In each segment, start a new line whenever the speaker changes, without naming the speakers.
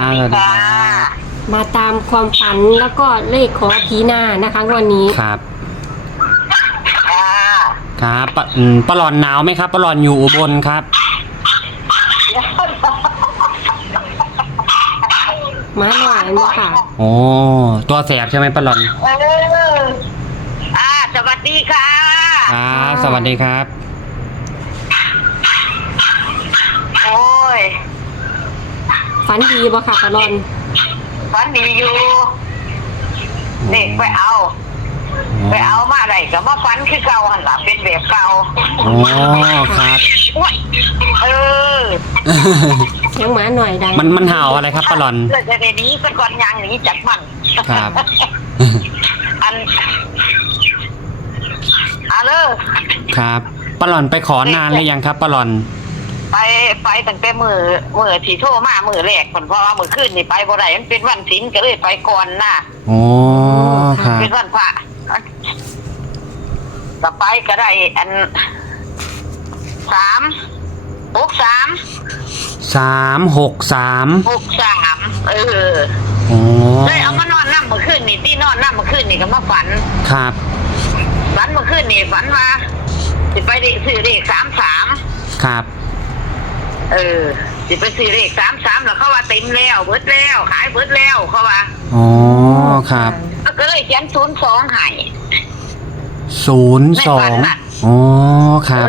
สวัสดีค่ะ
มาตามความฝันแล้วก็เลขขอผีหน้านะคะวันนี้
ครับ
ค่ะ
ครับปะหลอนหนาวไหมครับปะหลอนอยู่อุบลครับ
มาหน่อยมั้งค่ะ
โอ้ตัวแสบใช่ไหมปะหลอน
สวัสดีค่ะ
ครับสวัสดีครับ
โอ้ย
ฝันดีบ่ค่ะปะรอน
ฝันดีอยู่เด็กไปเอามาอะไรก็มาฝันคือเก่าหันหลังเป็นแบบเก่า
โอ้ครับ
อุ๊ยเออ
เสียงหมาหน่อยดัง
มันเห่าอะไรครับปะหลอน
เกิดจะได้นี้เป็นก่อนยางหนีจากมัน
ครับ
อันเลย
ครับปะหลอนไปขอนานหรือยังครับปะหลอน
ไปตั้งแต่มือที่โทรมามือแรกคนเพราะว่ามือขึ้นนี่ไปบ่ได้มันเป็นวันศีลก็เลยไปก่อนนะ
โอ้ครับ
เป็นวันพระก็ไปก็ได้อัน363
363
เออ
โอ้
เลยเอามานอนนั่งเมื่อคืนนี่ที่นอนนั่งเมื่อคืนนี่ก็มาฝัน
ครับ
ฝันเมื่อคืนนี่ฝันว่าสิไปซื้อเลข33
ครับ
สิไปซื้อเลข33แล้วเขาว่าเต็มแล้วเบิดแล้วขายเบิดแล้วเขาว่า
โอ้ครับ
ก็เลยเขียน02ให้
02โอ้ครับ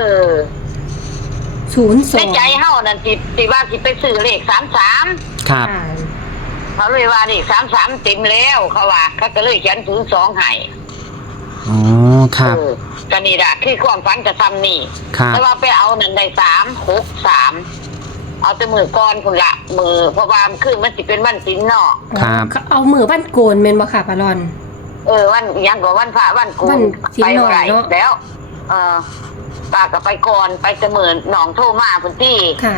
02
ในใจเฮานั่นสิว่าสิไปซื้อเลข33
ครับ
ค่ะ
เขาเลยว่าเลข33เต็มแล้วเขาว่าเขาก็เลยเขียน02ให้
โอ้ครับ
ก็นี่แหละคือความฝันจะทำนี่
ครับ
แต่ว่าไปเอานั่นได้363เอาแต่มือก่อนคุณละมือเพราะว่าขึ้นมันสิเป็นวันศีลเนาะ
ครับ
เอามือบ้านโกนเมนบ่ค่ะปะรอน
วันยังก็วันพระวันกู
วันศีล
ไป
หน่
บ่
อย
ได้
เนาะ
แล้วป้าก็ไปก่อนไปเสมือนหนองโทรมาพื้นที่
ค่ะ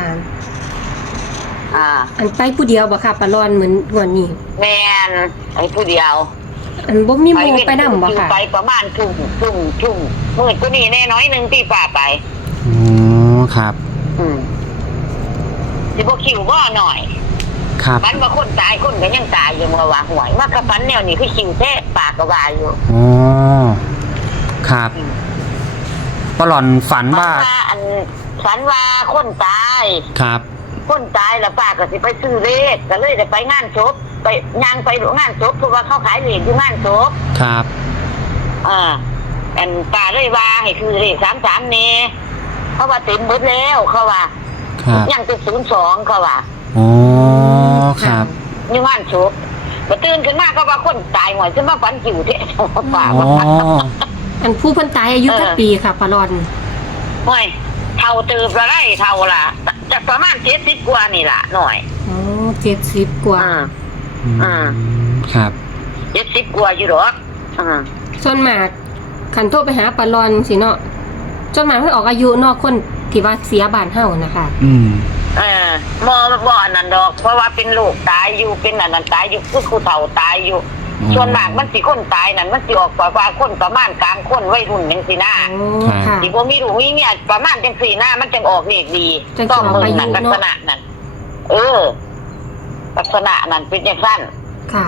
อัน
ไปผู้เดียวบ่ค่ะปะรอนเหมือนวันนี้
แมนไอ้ผู้เดียว
อันบ่มีหมู่ไปนำบ่ค่ะ
ไปประมาณทุ่มมืดก็นี่แน่น้อยหนึงที่ป้าไป
โอ้ครับ
สิบ่คิวบ่หน่อย
ครับ
มันว่าคนตายคนก็ยังตายอยู่มาว่าหวยมากระพันแนวนี้คือคิวแท้ปากก็ว่าอยู่
โอ้ครับปะหลอนฝันว่า
ฝันว่าคนตาย
ครับ
คนตายแล้วป้าก็สิไปซื้อเลขก็เลยได้ไปงานศพไปย่างไปงานศพเพราะว่าเขาขายเลขอยู่งานศพ
ครับ
อันป้าเลยว่าให้คือเลข33นี่เขาว่าเต็มหมดแล้วเขาว่า
ครับ
ยังเป็น02เขาว่า
โอ้ครับ
อยู่งานศพก็ตื่นขึ้นมาก็ว่าคนตายหมดซึ่งว่าฝันอยู่ที่ป้า
โอ้
อันผู้เพิ่นตายอายุจักปีค่ะปะรอน
ห่วยเท่าเติบละไรเท่าละจะประมาณ70กว่านี่ล่ะหน่อย
อ๋อ70กว่า
ครับ
70กว่าอยู่หรอก
ส่วนมากคันโทรไปหาปะรอนสิเนาะส่วนมากเพิ่นออกอายุเนาะคนที่ว่าเสียบ้านเฮานะคะ
บ่อันนั้นดอกเพราะว่าเป็นลูกตายอยู่เป็นอันนั้นตายอยู่คือผู้เฒ่าตายอยู่ส่วนมากมันสิคนตายนั่นมันสิออกว่าคนประมาณกลางคนวัยรุ่นจังซี่นะ
โอ้ค่ะ
สิบ่มีลูกมีเมียประมาณจังซี่นะมันจังออกเลขดี
จังสิ
ต้อง
ออก
มือ
อายุ
นั่นลัก
เนาะ
ษณะนั้นลักษณะนั้นเป็นจังซั่น
ค่ะ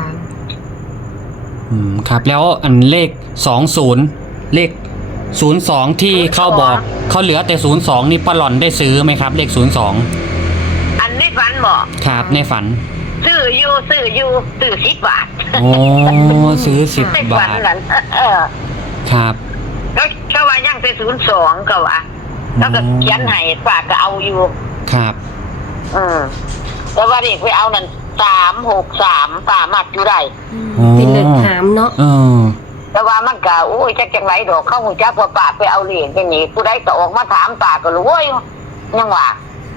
ครับแล้วอันเลข20เลข02ที่เขาบอกเขาเหลือแต่02นี่ปะหลอนได้ซื้อไหมครับ เลข02
อันนี้ฝันบ่
ครับในฝัน
ซื้ออยู่ซื้อ10 บาท
โอ้ซื้อ
ใน
10 บา
ฝัน
ท
นั้น
ครับ
แล้วก็ว่ายังเป็น02ก็ว่าแล้วก็เขียนให้ฝากก็เอาอยู่
ครับ
แต่ว่าเด็กไปเอานั่น363ป่ามักอยู่ได้
เป็นเลือดหามเนาะ
แต่ว่ามันก็โอ้ยจังไรดอกเข้าหูจักว่าป่าไปเอาเหรียญอย่างนี้ผู้ใดก็ออกมาถามป่าก็รู้โว้ยยังว่า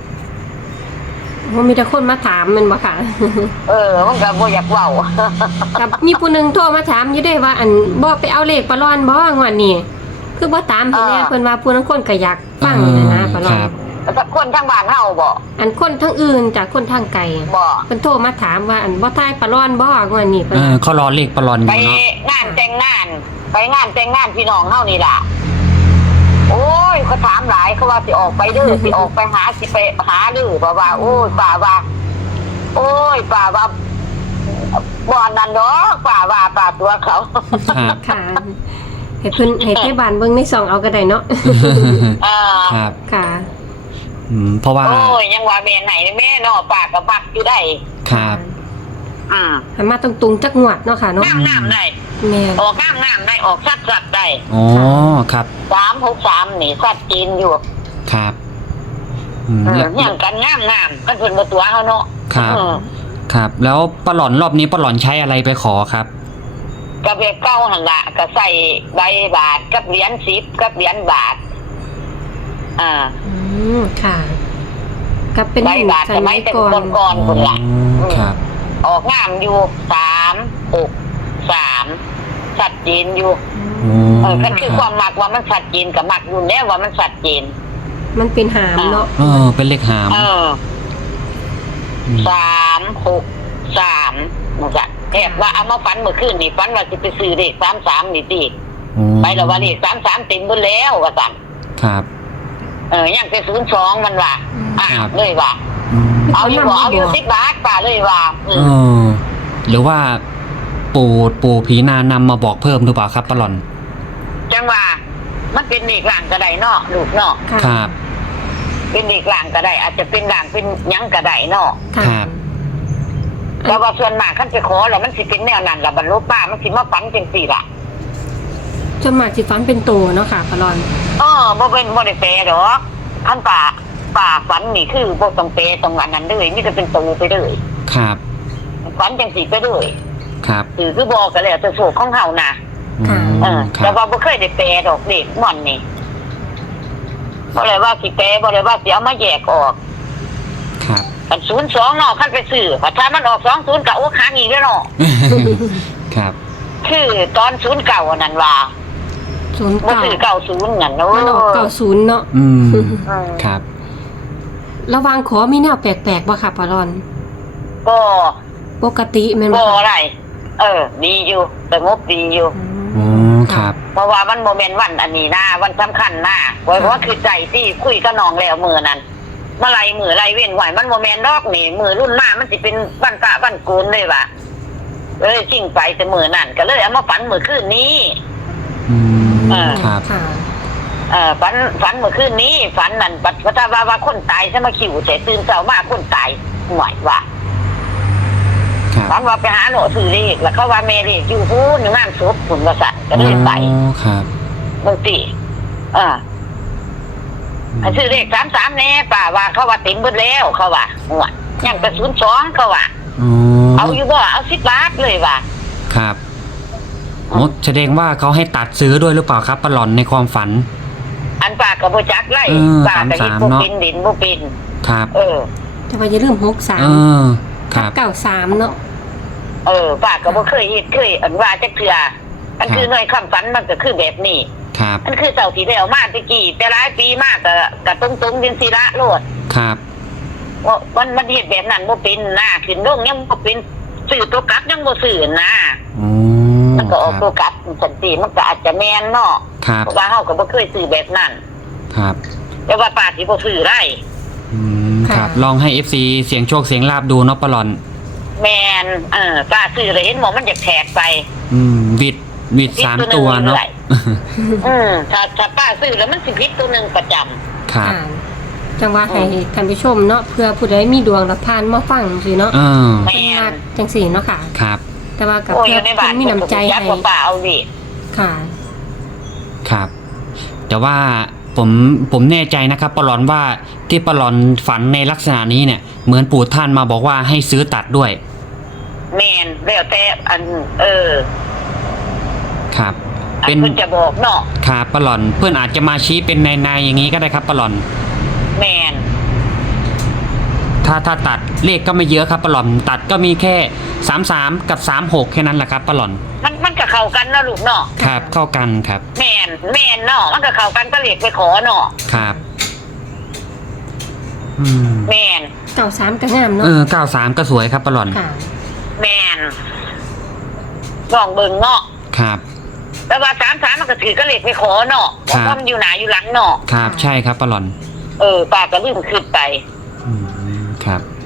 มันมีแต่คนมาถามแมันบ่ค่ะ
มันก็บ่อยากเว้า
กับมีผู้หนึงโทรมาถามอยู่ได้ว่า อันบ่ไปเอาเลขปะรอนบ่งวดนี้คือบ่ตามให้แน่เพิ่นว่าผู้นั้นคนก็อยากฟังนะปะรอน
แต่คนทั้งบ้านเฮาบ่
อันคนทั้งอื่นจากคนทางไกล
บ่
เพิ่นโทรมาถามว่าอันบ่ทายปะรอนบ่งวดนี้เพิ่น
เขารอเลขปะหลอนอ
ไป
ยู่เนาะ
งานแต่งงานพี่น้องเฮานี่ล่ะโอ้ยเขาถามหลายเขาว่าสิออกไปเด้อ สิออกไปหาสิไปหาเด้อว่าโอ้ยป่าว่าโอ้ยป่าว่าบ่อนนั่นดอกป่าว่าป่าตัวเขา
ครับ
ค่ะให้เพิ่นให้เทบานเบิ่งในซองเอาก็ได้เนาะ
ครับ
ค่ะ
เพราะว่า
โอ้ยยังว่าแม่ไหนแม่เนาะป่าก็บักอยู่ได้
ครับ
ให้มาตรงๆจักงวดเนาะค่ะเนาะ
น้ำได้
แม่น
ออกน้ำได้ออกสัดได้
อ๋อครับ
363นี่สัดจีนอยู่
ครับแล้ว
อย่างกันงามกันเพิ่นบ่ตัวเฮาเนาะ
ครับ ครับ แล้วปลาหลอนรอบนี้ปลาหลอนใช้อะไรไปขอครับ
ก็แบบเก่าหั่นล่ะก็ใส่ใบบาทกับเหรียญ10กับเหรียญบาท
ค่ะก็เป็น
ใบ
รุ่น
บาท
ส
ส
มั
มั
ย
ยแต่
ก่อน
ก่อนพุ่นล่ะ
ครับ
ออกงามอยู่363ชัดเจนอยู่ก็คือความมักว่ามันชัดเจนกับมักอยู่แล้วว่ามันชัดเจน
มันเป็นหามเนาะ
เป็นเลขหาม
363มันจะแอบว่าเอามาฝันเมื่อคืนนี่ฝันว่าสิไปซื้อเลข33นี่ติไปแล้วว่าเลข33เต็มหมดแล้วว่าซั่น
ครับ
ยังแต่02มันว่าเลยว่า เอาอยู่10 บาทป่าเลยว่า
หรือว่าปู่ผีนานำมาบอกเพิ่มหรือเปล่าครับปลาหลอน
จังว่ามันเป็นเลขหลังก็ได้เนาะลูกเนาะ
ครับ
เป็นเลขหลังก็ได้อาจจะเป็นหลังเป็นหยังก็ได้เนาะ
ครับ
แต่ว่าส่วนมากคันไปขอแล้วมันสิเป็นแนวนั้นล่ะบรรลุป้ามันสิมาฝันจังซี่ล่ะ
จนมากสิฝันเป็นโตเนาะค่ะปลาลอน
บ่ได้แปลดอกคันป่าฝันนี่คือบ่ต้องแปลตรงอันนั้นเลยมีแต่เป็นตูไปเลย
ครับ
ฝันจังซี่ไปเลย
ครับ
คือบอกกันแล้วแต่โชคของเฮานะ
ค
แต่
รับ
ว่าบ่เคยได้แปลดอกเด็กม่อนนี่บ่ได้ว่าสิแปลบ่ได้ว่าสิเอามาแยกออก
ครับ
อัน02เนาะคันไปซื้อถ้ามันออก20ก็โอ้ค้างอีกแล้วเนาะ
ครับ
คือตอน09นั่นว่าบ่ซื้อ90นั่นโอ้
มันออก90เนาะ
ครับ
ระวังขอมีแนวแปลกๆบ่ค่ะปลาลอน
ก็
ปกติแม่น
บ่
บ่
อะไรดีอยู่สงบดีอยู่
ครับ
เพราะว่ามันโมเมนต์วันอันนี้นะวันสำคัญนะเพราะว่าคือใจที่คุยกับน้องแล้วมือนั้นเมื่อไรมือไรเว้นไหวมันโมเมนต์ดอกนี่มือรุ่นหน้ามันสิเป็นวันกะวันโกนเลยว่ะเลยชิ่งไปแต่มือนั่นก็เลยเอามาฝันมือคืนนี้
ครับ
ค่ะ
ฝันเมื่อคืนนี้ฝันนั่นปัจจุบันว่าคนตายใช่ไหมคิวแต่ตื่นเช้ามาคนตายหน่อยว่ะ
ครับ
ฝันว่าไปหาโหนซื้อเลขแล้วเขาว่าเมเลขอยู่หูอยู่งานศพผุนประสาทก็เลยไป
ครับ
บางทีซื้อเลข33แน่ป่าว่าเขาว่าเต็มหมดแล้วเขาว่าหัวยังแต่02เขาว่าเอาอยู่บ่เอา10 บาทเลยว่ะ
ครับแสดงว่าเขาให้ตัดซื้อด้วยหรือเปล่าครับปลาหลอนในความฝัน
อันป่าก็บ่จักไล่ป่าก็เฮ็ดบ่เป็นดินบ่เป็น
ครับ
แต่ว่าอย่าลืม63
ครับ
93เนาะ
ป่าก็บ่เคยเฮ็ดเคยอันว่าจักเทื่ออันคือหน่วยคำฝันมันก็คือแบบนี้
ครับ
มันคือเจ้าที่แล้วมาตะกี้แต่หลายปีมากก็ตรงๆจังซี่ละโลด
ครับ
ว่ามันเฮ็ดแบบนั้นบ่เป็นนะขึ้นลงยังบ่เป็นซื้อตัวกลับยังบ่ซื้อนะมันก็ออกตัวกลับสันติมันก็อาจจะแม่นเนาะ
ครับ
เพราะว่าเฮาก็บ่เคยซื้อแบบนั้น
ครับ
แต่ว่าป้าสิบ่ซื้อได้
ครับลองให้ FC เสียงโชคเสียงลาบดูเนาะปลาหลอน
แม่นป้าซื้อเลยเห็นหมอมันอยากแทกไป
วิด3 ตัวเนาะ
ถ้าป้าซื้อแล้วมันสิผิดตัวนึงประจำ
ครับ
จังว่าให้ท่านผู้ชมเนาะเพื่อผู้ใดมีดวงรับพานมาฟังสิเนาะ
แม่
เป็น
น
มากจังสี่เนาะค่ะ
ครับ
แต่ว่ากับ
โอ้ย
เพื่
อ
อยู่
ในบ้าน
มีน้ำใจ
ยัก
ให้
ว่าป้าเอาดิ
ค่ะ
ครับ แต่ว่าผมแน่ใจนะครับปลาหลอนว่าที่ปลาหลอนฝันในลักษณะนี้เนี่ยเหมือนปู่ท่านมาบอกว่าให้ซื้อตัดด้วย
แม่นแล้วแต่อัน
ครับ
เพิ่นจะบอกเนาะ
ครับปลาหลอนเพื่อนอาจจะมาชี้เป็นในอย่างนี้ก็ได้ครับปลาหลอน
แม่น
ถ้าตัดเลขก็ไม่เยอะครับปลาหลอนตัดก็มีแค่33กับ36แค่นั้นแหละครับปลาหลอน
มันก็เข้ากันเนาะลูกเนาะ
ครับเข้ากันครับ
แม่นเนาะมันก็เข้ากันก็เรียกไปขอเนาะ
ครับ
แม่น
93ก็งามเนาะ
93ก็สวยครับปลาหลอน
ค่ะ
แม่นลองเบิ่งเนาะ
ครับ
แต่ว่า33มันก็ถือก็เรียกไปขอเนาะเพราะมันอยู่หน้าอยู่หลังเนาะ
ครับใช่ครับปลาหลอน
ป้าก็ลืมคิดไป
ครับ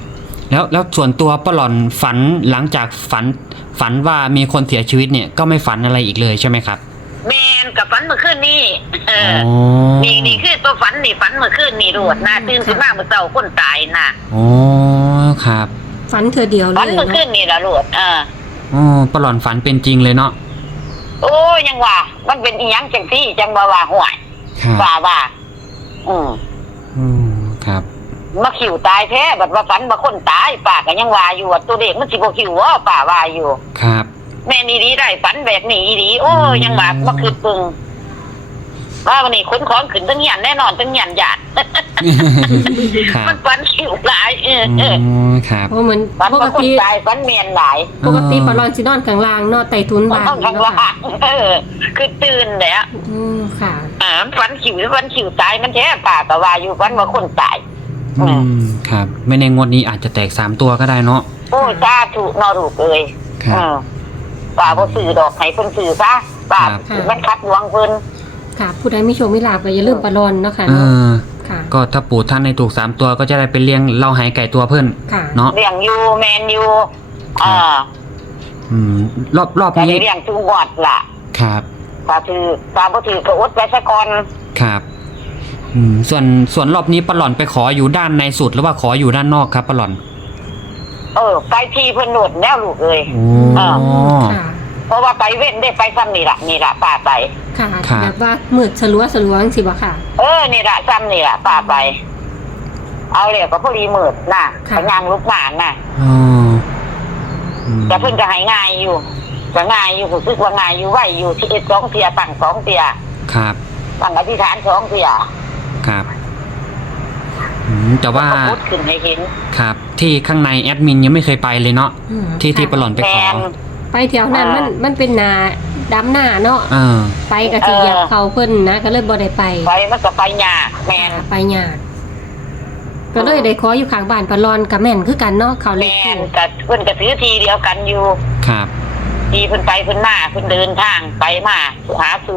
แล้วส่วนตัวป้าหลอนฝันหลังจากฝันว่ามีคนเสียชีวิตเนี่ยก็ไม่ฝันอะไรอีกเลยใช่ไหมครับ
แมนกับฝันเมื่อคืนนี่
อ๋
เออ
อ
นี่คือตัวฝันนี่ฝันเมื่อคืนนี่โดดนะตื่นขึ้นมาเมื่อเช้าคนตายนะ
อ๋อครับ
ฝันเธอเดียวเล
ฝัน
ย
เมื่อคื
เนาะ
นนี่ละโดด
อ๋อป้าหลอนฝันเป็นจริงเลยเนาะ
โอ้ยังว่ามันเป็นอีหยังจังซี่จังว่าห่วย
ครับ
ว่าอืม
อืมครับ
มาขิวตายแท้บัดว่าฝันว่าคนตายป้าก็ยังว่าอยู่ว่าตัวเด็กมันสิบ่ขิวว่าป้าว่าอยู่
ครับ
แม่นี่ดีได้ฝันแบบนี้อีดีโอ้ยังว่าบ่คือปึงว่าวันนี้ขนของขึ้นตั้งหยันแน่นอนตั้งหยันหยาด
ครับ
มันฝันขิวหลาย
อ๋อครับ
เพราะเหมือน
ฝัน
ปก
ว่าคน
ติ
ตายฝันเมียนหลาย
ปกติปลาลอนสินอนข้างล่างเนาะไต่ทุน
มัน
บ้าน
ต้องทาง
เนาะ
ว่า
ค่ะ
คือตื่นแล้ว
ค่ะ
ฝันขิวตายมันแท้ป่าแต่ว่าอยู่ฝันว่าคนตาย
อืมครับ ไม่แน่งวดนี้อาจจะแตก3 ตัวก็ได้เนาะ
โอ้ยสาธุนอรูกเลย
ครับ
ป่าบ่ซื้อดอกให้เพิ่นซื้อซะป่า
ครับ
มันคัดหวงเพิ่น
ค่ะ ผู้ใดมีโชคมีลาภก็อย่าลืมปลาลอนเนาะค่ะ
เอ
เนาะ
อ
ค่ะ
ก็ถ้าปู่ท่านให้ถูก3 ตัวก็จะได้ไปเลี้ยงเหล้าหายไก่ตัวเพิ่น
ค่ะ
เนาะ
เลี้ยงอยู่แมนอยู่
ครับ อืมรอบ
แต่
นี้
เลี้ยงทุกงวดล่ะ
ครับ
ถ้าบ่ถือก็อดไปซะก่อน
ครับ อืมส่วนรอบนี้ป้าหลอนไปขออยู่ด้านในสุดหรือว่าขออยู่ด้านนอกครับป้าหลอน
ไปที่เพิ่นโหนดแล้วลูกเอ้ย
โอ้
ค่ะ
เพราะว่าไปเว้นได้ไปซ้ำนี่ล่ะป้าไป
ค่ะ
ครับ
แบบว่ามืดสลัวสิบ่ค่ะ
นี่ล่ะซ้ำนี่ล่ะป้าไป เอาแล้วก็พอดีมืดน่ะ
ค่ะ
ไปย่างลูกหมานน่ะ
อ๋ออืม
แต่เพิ่นก็ให้ง่ายอยู่ก็ง่ายอยู่รู้สึกว่าง่ายอยู่ไหวอยู่ที่2เที่ยตั้ง2เที่ย
ครับ
ตั้งอธิษฐาน2เที่ย
ครับแต่ว่า
ก็พูดขึ้นให้เห็น
ครับที่ข้างในแอดมินยังไม่เคยไปเลยเนาะ
อืม
ที่
ค่ะ
ป้าหลอนไป
แม
ขอ
น
ไปแถวนั้นมันเป็นนาดำหน้าเนาะ
เออ
ไปก็สิเหยียบเขาเพิ่นนะก็เลยบ่ได้ไป
ไปมันก็ไปยากแมน
ไปยากก็เลยได้ขออยู่ข้างบ้านปลาลอนกับแม่นคือกันเนาะเขา
แม
เล็ก
นก็เพิ่นก็ถือทีเดียวกันอยู่
ครับ
ทีเพิ่นไปเพิ่นมาเพิ่นเดินทางไปมาหาสู่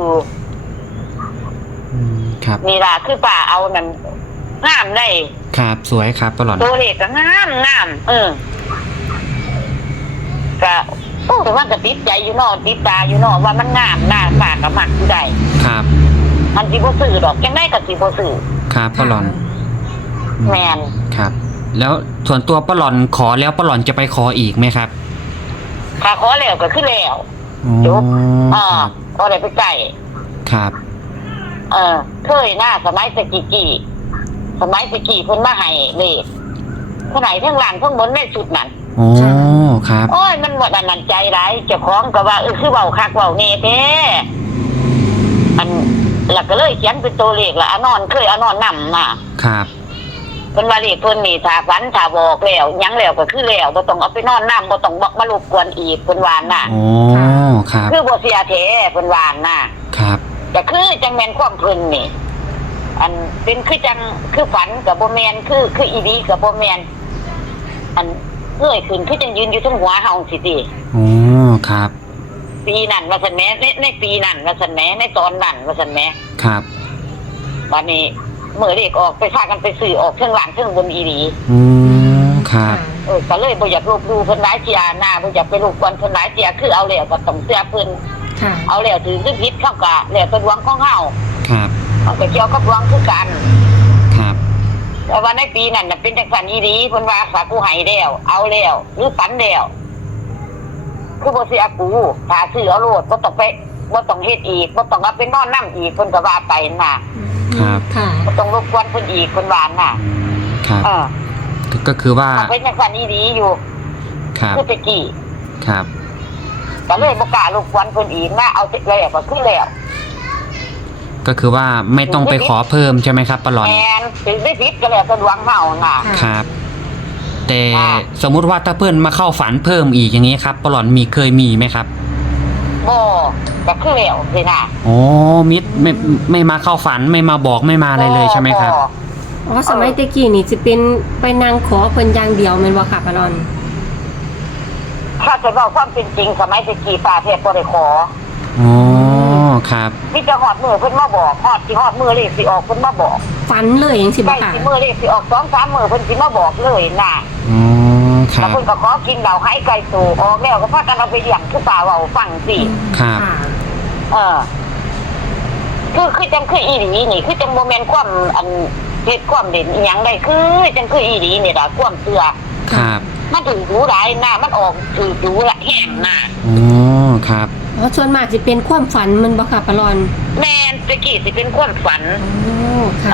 ครับ
นี่ล่ะคือป้าเอานั่นงามได้
ครับสวยครับป้าหลอน
ตัวเลขก็งามก็โอ้แต่ว่าก็ติดใจอยู่เนาะติดตาอยู่เนาะว่ามันงามหน้าป้าก็มักอยู่ได้
ครับ
มันสิบ่ซื้อดอกจังได๋ก็สิบ่ซื้อ
ครับป้าหลอน
แม่น
ครับ แล้วส่วนตัวป้าหลอนขอแล้วป้าหลอนจะไปขออีกไหมครับ
ถ้าขอแล้วก็คือแล้ว
อ๋อ
จบก็ได้ไปใกล้
ครับ
เคยหน้าสมัยตะกี้สมัยตะกี้เพิ่นมาให้เลขผู้ไหนทั้งหลังทั้งบนในสุดนั่น
โอ้ครับ
โอ้ยมันหมดอันนั้นใจร้ายเจ้าของก็ว่าคือเว้าคักเว้าแน่แท้อันหลักก็เลยเขียนเป็นตัวเลขละอนอนเคยอนอนนำน่ะ
ครับ
เพิ่นว่าเลขเพิ่นนี่ถ้าฝันถ้าบอกแล้วหยังแล้วก็คือแล้วบ่ต้องเอาไปนอนนำบ่ต้องมารบกวนอีกเพิ่นว่าน่ะ
โอ้ครับ
คือบ่เสียแท้เพิ่นว่าน่ะ
ครับ
แต่คือจังแม่นความเพิ่นนี่อันเป็นคือจังคือฝันกับบ่แม่นคืออีดีกับบ่แม่นอันเงยขึ้นคือจังยืนอยู่เทั้งหัวเฮาสิติ
โอ้ครับ
ปีนั้นว่าซั่นแหมในปีนั้นว่าซั่นแหมในตอนนั้นว่าซั่นแหม
ครับ
บัดนี้เมื่อเด็กออกไปพากันไปซื้อออกเทิงหลังเทิงบนอีดี
ครับ
ก็เลยบ่อยากลบดูเพิ่นหลายเที่ยหน้าบ่อยากไปรบกวนเพิ่นหลายเที่ยคือเอาแล้วก็ต้องเสียเพิ่น
ค่ะ
เอาแล้วถือคือผิดเข้าก็แล้วแต่ดวงของเฮา
ครับ
มันก็เกี่ยวกับดวงคือกัน
ครับ
แต่ว่าในปีนั้นน่ะเป็นจังซั่นอีดีเพิ่นว่าฝากกูให้แล้วเอาแล้วหรือฝันแล้วคือบ่เสียกูถ้าซื้อเอาโลดบ่ต้องไปบ่ต้องเฮ็ดอีกบ่ต้องเอาไปนอนนำอีกเพิ่นก็ว่าไปน่ะ
ครับ
ค่ะ
บ่ต้องรบกวนเพิ่นอีกเพิ่นว่าน่ะ
ครับก็คือว่า
มันเป็นจังซั่นอีดีอยู่
ครับ
คือตะกี้
ครับ
ก็เลยบ่กล้ารบกวนเพิ่นอีกนะเอาเสร็จแล้วก็คือแล้ว
ก็คือว่าไม่ต้องไปขอเพิ่มใช่ไหมครับป้าหลอน
แม่นถึงได้ผิดก็แล้วแต่ดวงเฮาน่ะ
ครับ แต่
ค่ะ
สมมุติว่าถ้าเพื่อนมาเข้าฝันเพิ่มอีกอย่างนี้ครับป้าหลอนเคยมีไหมครับ
บ่ก็คือแล้วสินะ
โอ้มิดไม่มาเข้าฝันไม่มาบอกไม่มาอะไรเลยใช่ไหมครับ
อ๋อสมัยตะกี้นี่จะเป็นไปนางขอเพิ่นอย่างเดียวแม่นบ่ค่ะปลาลอน
ถ้าจะเว้าความเป็นจริงสมัยตะกี้ป้าเทพบ่ได้ขอ
อ๋อครับ
มีแต่ฮอดมือเพิ่นมาบอกฮอดสิฮอดมือเลขสิออกเพิ่นมาบอก
ฝันเลยจังซี่
ใก
บ่
ล้
ค่ะ
สิมือเลขสิออก 2-3 มื้อเพิ่นสิมาบอกเลยน่ะ
อ๋อครั
แล้ว
บ
เพิ่นก็ขอกินเหล้าให้ไก่ตูออกแล้วก็พากันเอาไปเลี้ยงคือป่าเว้าฟังสิ
ครับ
ค่ะ
เออคือจังคืออีหลีนี่คือจังโมเมนต์ความอันเหตุความเด่นอีหยังได้คือจังคืออีหลีนี่ล่ะความเชื่อ
ครับ
มันถือดูหลายหน้ามันออกถือดูละแห้งหน้า
อ๋อครับ
อ๋อส่วนมากสิเป็นความฝันมันบ่ค่ะปะรอน
แม่นตะกี้สิเป็นความฝัน
โอ้ค่ะ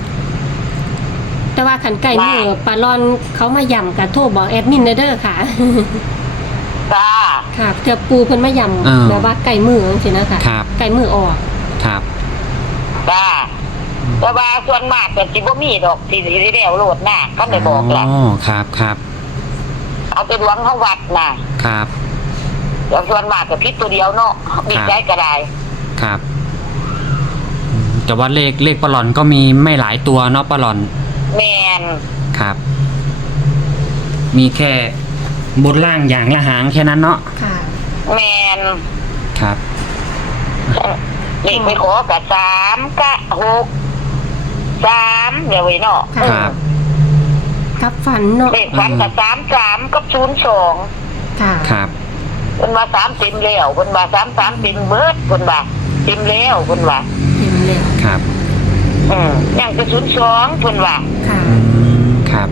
แต่ว่าขันไก่มือปลาลอนเขามาย่ำกับโทรบอกแอดมินเด้อค่ะ
จ้า
ค่ะเธอปูเพิ่นมาย่
อ่า
ำแบบว่าไก่มือจังซี่นะคะ
ครับ
ไก่มือออก
ครับ
จ้าแต่ว่าส่วนมากก็สิบ่มีดอกสิแล้วโลดหน้าเขาได้บอกล่ะ
อ๋อครับครับ
เอาไปหลวงเขาวัดน่ะ
ครับ
แล้วส่วนมากก็พิษตัวเดียวเนาะมีใจก็ได้
ครับแต่ว่าเลขปลาหลอนก็มีไม่หลายตัวเนาะปลาหลอน
แม่น
ครับ มีแค่บนล่างอย่างละหางแค่นั้นเนาะ
ค่ะ
แม่น
ครับ
เลขไปขอกับ3กับ6 3เดี๋ยวไว้เนาะ
ค่ะ
ครับ
กับฝันเนาะ
เลขฝันกับ3 กับ02
ค่ะ
ครับ
เพิ่นว่า3เต็มแล้วเพิ่นว่า3เต็มเบิดเพิ่นว่าเต็มแล้วเพิ่นว่า
เต็มเลย
ครับ
ยังจะ02เพิ่นว่า
ค่ะ
อืมครับ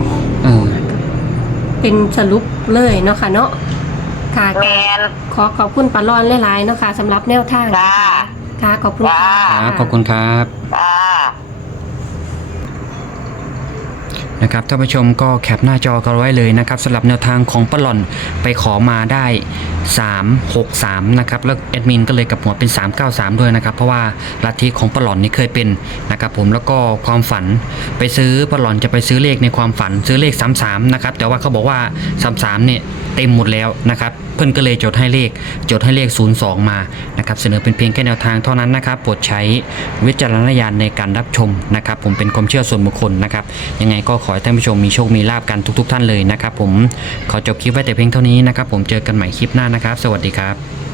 เ
เป็นสรุปเลยเนาะค่ะเนาะค่ะ
แม่น
ขอบคุณปลาลอนหลายๆเนาะค่ะสำหรับแนวทางนะ
จ้า
คะค่ะขอบคุณค่ะ
ครับขอบคุณครับ
จ้า
นะครับท่านผู้ชมก็แคปหน้าจอกันไว้เลยนะครับสำหรับแนวทางของปลาหลอนไปขอมาได้ 363นะครับแล้วแอดมินก็เลยกลับหัวเป็น 393ด้วยนะครับเพราะว่าลัทธิของปลาหลอนนี่เคยเป็นนะครับผมแล้วก็ความฝันไปซื้อปลาหลอนจะไปซื้อเลขในความฝันซื้อเลข33นะครับแต่ว่าเขาบอกว่า33เนี่ยเต็มหมดแล้วนะครับเพื่อนก็เลยจดให้เลข02มานะครับเสนอเป็นเพียงแค่แนวทางเท่านั้นนะครับโปรดใช้วิจารณญาณในการรับชมนะครับผมเป็นความเชื่อส่วนบุคคลนะครับยังไงก็ขอให้ท่านผู้ชมมีโชคมีลาภกันทุกๆท่านเลยนะครับผมขอจบคลิปไว้แต่เพียงเท่านี้นะครับผมเจอกันใหม่คลิปหน้านะครับสวัสดีครับ